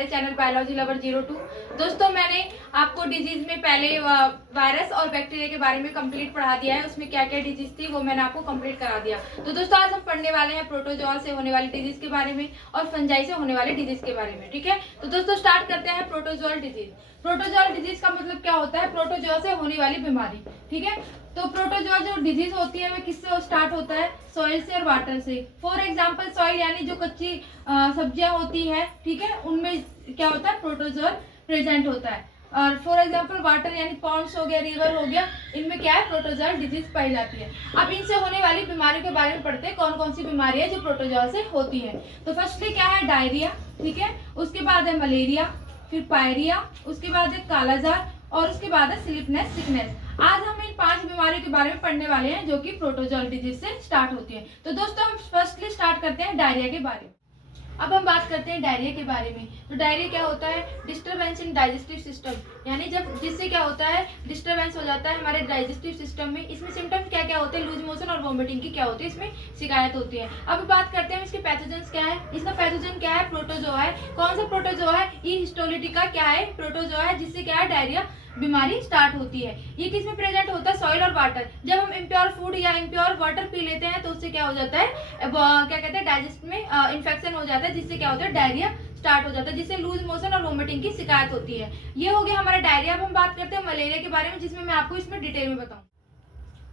हमारे channel biology lover 02। दोस्तों मैंने आपको डिजीज में पहले वायरस और बैक्टीरिया के बारे में कंप्लीट पढ़ा दिया है, उसमें क्या क्या डिजीज थी वो मैंने आपको कंप्लीट करा दिया। तो दोस्तों आज हम पढ़ने वाले हैं प्रोटोजोआ से होने वाली डिजीज के बारे में और फंजाई से होने वाली डिजीज के बारे में। ठीक है, तो दोस्तों स्टार्ट करते हैं प्रोटोजोअल डिजीज। प्रोटोजोअल डिजीज का मतलब क्या होता है? प्रोटोजोआ से होने वाली बीमारी। ठीक है, तो प्रोटोजोआ जो डिजीज होती है वह किससे स्टार्ट होता है? सॉइल से और वाटर से। फॉर एग्जांपल सॉइल यानी जो कच्ची सब्जियां होती है, ठीक है, उनमें क्या होता है? प्रोटोजोआ प्रेजेंट होता है। और फॉर एग्जांपल वाटर यानी पॉन्ड्स हो गया, रिवर हो गया, इनमें क्या है? प्रोटोजोआ डिजीज पाई जाती है। अब इनसे होने वाली बीमारियों के बारे में पढ़ते हैं, कौन कौन सी बीमारी है जो प्रोटोजोआ से होती है। तो फर्स्टली क्या है? डायरिया। ठीक है, उसके बाद है मलेरिया, फिर पायरिया, उसके बाद है कालाजार और उसके बाद है स्लीपनेस सिकनेस। आज हम इन 5 बीमारियों के बारे में पढ़ने वाले हैं जो कि प्रोटोजोआ डिजीज से स्टार्ट होती है। तो दोस्तों हम फर्स्टली स्टार्ट करते हैं डायरिया के बारे में। अब हम बात करते हैं डायरिया के बारे में। तो डायरिया क्या होता है? डिस्टरबेंस इन डाइजेस्टिव सिस्टम, यानी जब जिससे क्या होता है? डिस्टरबेंस हो जाता है हमारे डाइजेस्टिव सिस्टम में। इसमें सिम्टम्स क्या क्या होते हैं? लूज मोशन और वॉमिटिंग की क्या होती है? इसमें शिकायत होती है। अब बात करते हैं इसके पैथोजेंस क्या है। इसका पैथोजन क्या है? प्रोटोजोआ है। कौन सा प्रोटोजोआ है? ई हिस्टोलिटिका क्या है? प्रोटोजोआ है, जिससे क्या है? डायरिया बीमारी स्टार्ट होती है। ये किस में प्रेजेंट होता है? सॉइल और वाटर। जब हम इम्प्योर फूड या इम्प्योर वाटर पी लेते हैं तो उससे क्या हो जाता है? क्या कहते हैं? डाइजेस्ट में इन्फेक्शन हो जाता है, जिससे क्या होता है? डायरिया स्टार्ट हो जाता है, जिससे लूज मोशन और वोमिटिंग की शिकायत होती है। ये हो गया हमारा डायरिया। अब हम बात करते हैं मलेरिया के बारे में, जिसमें मैं आपको इसमें डिटेल में बताऊं।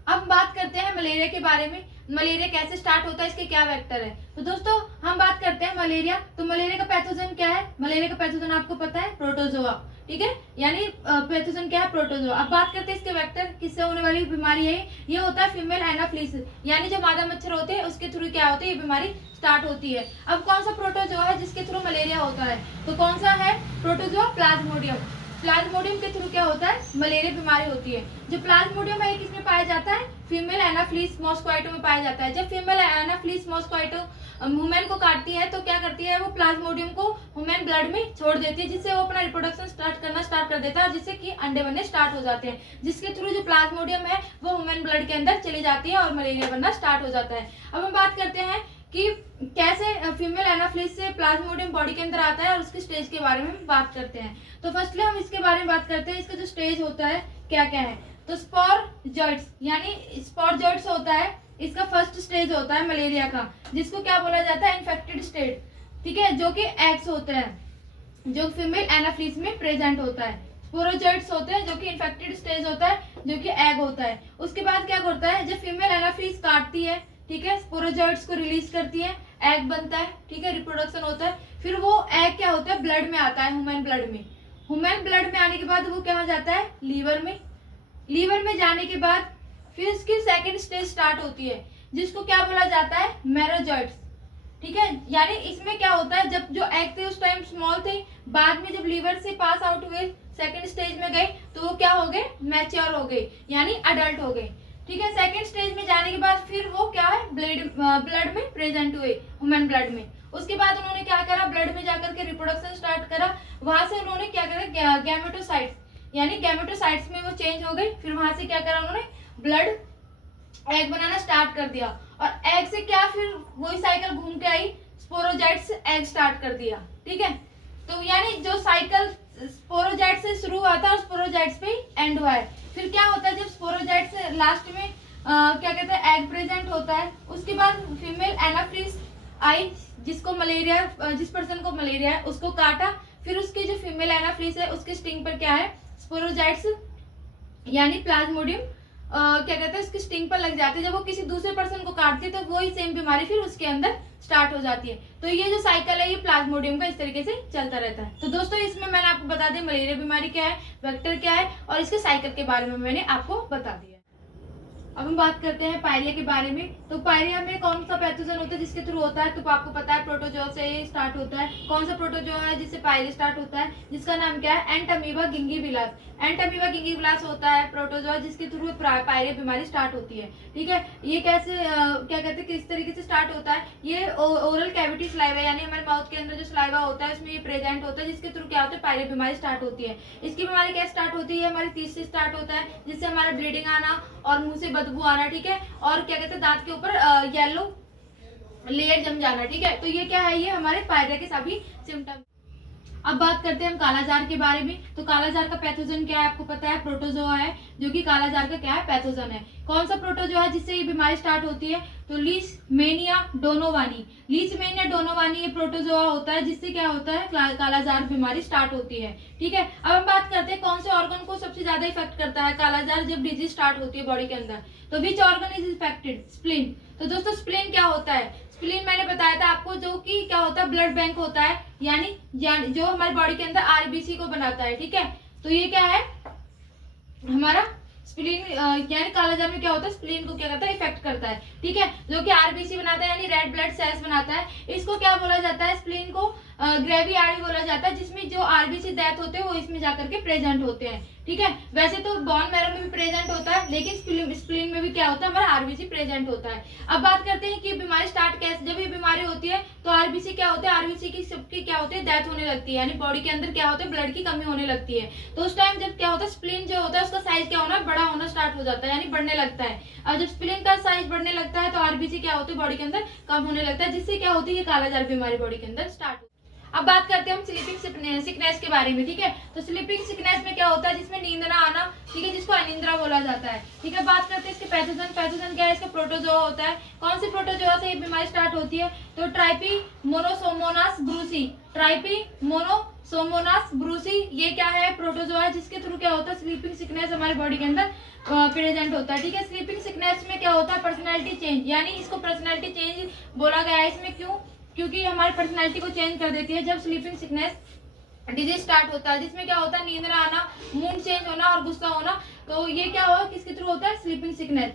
अब बात करते हैं मलेरिया के बारे में। मलेरिया कैसे स्टार्ट होता है, इसके क्या वेक्टर है। तो दोस्तों हम बात करते हैं मलेरिया। तो मलेरिया का पैथोजन क्या है? मलेरिया का पैथोजन आपको पता है? प्रोटोजोआ। ठीक है, यानी पैथोजन क्या है? प्रोटोजोआ। अब बात करते हैं इसके वेक्टर, किससे होने वाली बीमारी है ये होता है फीमेल एनाफ्लिस, यानी जो मादा मच्छर होते हैं उसके थ्रू क्या होती है? ये बीमारी स्टार्ट होती है। अब कौन सा प्रोटोजोआ है जिसके थ्रू मलेरिया होता है? तो कौन सा है? Protozoa Plasmodium. प्लाज्मोडियम के थ्रू क्या होता है? मलेरिया बीमारी होती है। जो प्लाज्मोडियम है किसमें पाया जाता है? फीमेल एनाफ्लिस मॉस्क्वाइटो में पाया जाता है। जब फीमेल एनाफ्लिस मॉस्क्वाइटो वुमेन को काटती है तो क्या करती है? वो प्लाज्मोडियम को वुमेन ब्लड में छोड़ देती है, जिससे वो अपना रिप्रोडक्शन स्टार्ट कर देता है, जिससे कि अंडे बनने स्टार्ट हो जाते हैं, जिसके थ्रू जो प्लाज्मोडियम है वो वुमेन ब्लड के अंदर चली जाती है और मलेरिया बनना स्टार्ट हो जाता है। अब हम बात करते हैं कि कैसे फीमेल एनाफ्लिस से प्लाज्मोडियम बॉडी के अंदर आता है और उसकी स्टेज के बारे में बात करते हैं। तो फर्स्टली हम इसके बारे में बात करते हैं, इसका जो स्टेज होता है क्या क्या है। तो स्पोरजॉइट्स यानी स्पोरजॉइट्स होता है, इसका फर्स्ट स्टेज होता है मलेरिया का, जिसको क्या बोला जाता है? Infected state. ठीक है, जो कि एग्स होते हैं जो फीमेल एनाफ्लिस में प्रेजेंट होता है। स्पोरोजॉइट्स होते हैं जो कि इन्फेक्टेड स्टेज होता है, जो कि एग होता है। उसके बाद क्या करता है? जब फीमेल एनाफ्लिस काटती है, ठीक है, स्पोरोजॉइट्स को रिलीज करती है, एग बनता है, ठीक है, रिप्रोडक्शन होता है। फिर वो एग क्या होता है? ब्लड में आता है, ह्यूमन ब्लड में। ह्यूमन ब्लड में आने के बाद वो क्या जाता है? लीवर में। लीवर में जाने के बाद फिर इसकी सेकंड स्टेज स्टार्ट होती है, जिसको क्या बोला जाता है? मेरोजॉइट्स। ठीक है, यानी इसमें क्या होता है? जब जो एग थे उस टाइम स्मॉल थे, बाद में जब लीवर से पास आउट हुए सेकंड स्टेज में गए तो वो क्या हो गए? मैच्योर हो गए, यानी अडल्ट हो गए। ठीक है, सेकंड स्टेज में जाने के बाद फिर वो क्या है? ब्लड में प्रेजेंट हुए, ह्यूमन ब्लड में। उसके बाद उन्होंने क्या करा? ब्लड में जाकर के रिप्रोडक्शन स्टार्ट करा। वहां से उन्होंने क्या करा? गैमेटोसाइट्स, यानी गैमेटोसाइट्स में वो चेंज हो गई। फिर वहां से क्या करा उन्होंने? ब्लड एग बनाना स्टार्ट कर दिया, और एग से क्या फिर वही साइकिल घूम के आई, स्पोरोजाइट्स एग स्टार्ट कर दिया। ठीक है, तो यानी जो साइकिल स्पोरोजाइट से शुरू हुआ था और स्पोरोजाइट्स पे एंड हुआ है। फिर क्या होता है? जब स्पोरोजाइट से लास्ट में क्या कहते हैं? एग प्रेजेंट होता है। उसके बाद फीमेल एनाफ्लिस आई, जिसको मलेरिया जिस पर्सन को मलेरिया है उसको काटा। फिर उसकी जो फीमेल एनाफ्लिस है उसके स्टिंग पर क्या है? स्पोरोजाइट्स यानी प्लाज्मोडियम क्या कहते हैं? उसकी स्टिंग पर लग जाती है। जब वो किसी दूसरे पर्सन को काटती है तो वही सेम बीमारी फिर उसके अंदर स्टार्ट हो जाती है। तो ये जो साइकिल है ये प्लाज्मोडियम का इस तरीके से चलता रहता है। तो दोस्तों इसमें मैंने आपको बता दिया मलेरिया बीमारी क्या है, वेक्टर क्या है, और इसके साइकिल के बारे में मैंने आपको बता दिया। अब हम बात करते हैं पायरिया के बारे में। तो पायरिया में कौन सा पैथोजन होता है जिसके थ्रू होता है? तो आपको पता है प्रोटोजोआ से स्टार्ट होता है। कौन सा प्रोटोजोआ है जिससे पायरिया स्टार्ट होता है? जिसका नाम क्या है? एंटमीबा गिंगीविलास। एंटमीबा गिंगीविलास होता है प्रोटोजोआ जिसके थ्रू पायरिया बीमारी स्टार्ट होती है। ठीक है, ये कैसे क्या कहते हैं किस तरीके से स्टार्ट होता है? ये ओरल कैविटी स्लाइवा, यानी हमारे माउथ के अंदर जो स्लाइवा होता है उसमें ये प्रेजेंट होता है, जिसके थ्रू क्या होता है? पायरिया बीमारी स्टार्ट होती है। इसकी बीमारी कैसे स्टार्ट होती है? हमारी टीथ से स्टार्ट होता है, जिससे हमारा ब्लीडिंग आना और मुंह से बदबू आना। ठीक है, और क्या कहते हैं? दांत के ऊपर येलो लेयर जम जाना। ठीक है, तो ये क्या है? ये हमारे पायरिया के सभी सिम्टम। अब बात करते हैं हम कालाजार के बारे में। तो कालाजार का पैथोजन क्या है आपको पता है, प्रोटोजोआ है, जो कि कालाजार का क्या है, पैथोजन है। कौन सा प्रोटोजोआ है जिससे ये बीमारी स्टार्ट होती है, तो लीशमैनिया डोनोवानी। लीशमैनिया डोनोवानी ये प्रोटोजोआ होता है जिससे क्या होता है, कालाजार बीमारी स्टार्ट होती है। ठीक है, अब हम बात करते हैं कौन से ऑर्गन को सबसे ज्यादा इफेक्ट करता है कालाजार जब डिजीज स्टार्ट होती है बॉडी के अंदर। तो which organ is affected, spleen. तो दोस्तों स्प्लीन क्या होता है, स्प्लीन मैंने बताया था आपको, जो कि क्या होता है, ब्लड बैंक होता है, यानी जो हमारी बॉडी के अंदर आरबीसी को बनाता है। ठीक है, तो ये क्या है हमारा स्प्लीन, यानी कालाजार में क्या होता है, स्प्लीन को क्या करता है, इफेक्ट करता है। ठीक है, जो कि आरबीसी बनाता है यानी रेड ब्लड सेल्स बनाता है। इसको क्या बोला जाता है, स्प्लीन को ग्रेवी आर्टरी बोला जाता है, जिसमें जो आरबीसी डेथ होते हैं वो इसमें जाकर के प्रेजेंट होते हैं। ठीक है, वैसे तो बोन मैरो में भी प्रेजेंट होता है, लेकिन स्प्लीन में भी क्या होता है, हमारा आरबीसी प्रेजेंट होता है। अब बात करते हैं कि बीमारी स्टार्ट कैसे, जब ये बीमारी होती है तो आरबीसी क्या होता है, आरबीसी की सबकी क्या होती है, डेथ होने लगती है, यानी बॉडी के अंदर क्या होता है, ब्लड की कमी होने लगती है। तो उस टाइम जब क्या होता है, स्प्लीन जो होता है उसका साइज क्या होना, बड़ा होना स्टार्ट हो जाता है, यानी बढ़ने लगता है। और जब स्प्लीन का साइज बढ़ने लगता है तो आरबीसी क्या होती है, बॉडी के अंदर कम होने लगता है, जिससे क्या होती है, कालाजार बीमारी बॉडी के अंदर स्टार्ट। अब बात करते हैं हम स्लीपिंग सिकनेस के बारे में। ठीक है, तो स्लीपिंग सिकनेस में क्या होता है, जिसमें नींद ना आना, ठीक है, जिसको अनिंद्रा बोला जाता है। ठीक है, बात करते हैं इसके पैथोजन। पैथोजन क्या है, इसका प्रोटोजोआ होता है। कौन सी प्रोटोजोआ से ये बीमारी स्टार्ट होती है, तो ट्राइपीमोनोसोमोनास ब्रूसी। ट्राइपीमोनोसोमोनास ब्रूसी ये क्या है, प्रोटोजोआ है, जिसके थ्रू क्या होता है, स्लीपिंग सिकनेस हमारी बॉडी के अंदर प्रेजेंट होता है। ठीक है, स्लीपिंग सिकनेस में क्या होता है, पर्सनैलिटी चेंज, यानी इसको पर्सनैलिटी चेंज बोला गया है। इसमें क्यों, क्योंकि हमारी पर्सनैलिटी को चेंज कर देती है जब स्लीपिंग सिकनेस डिजीज स्टार्ट होता है, जिसमें क्या होता है, नींद ना आना, मूड चेंज होना और गुस्सा होना। तो ये क्या होगा, किसके थ्रू होता है, स्लीपिंग सिकनेस।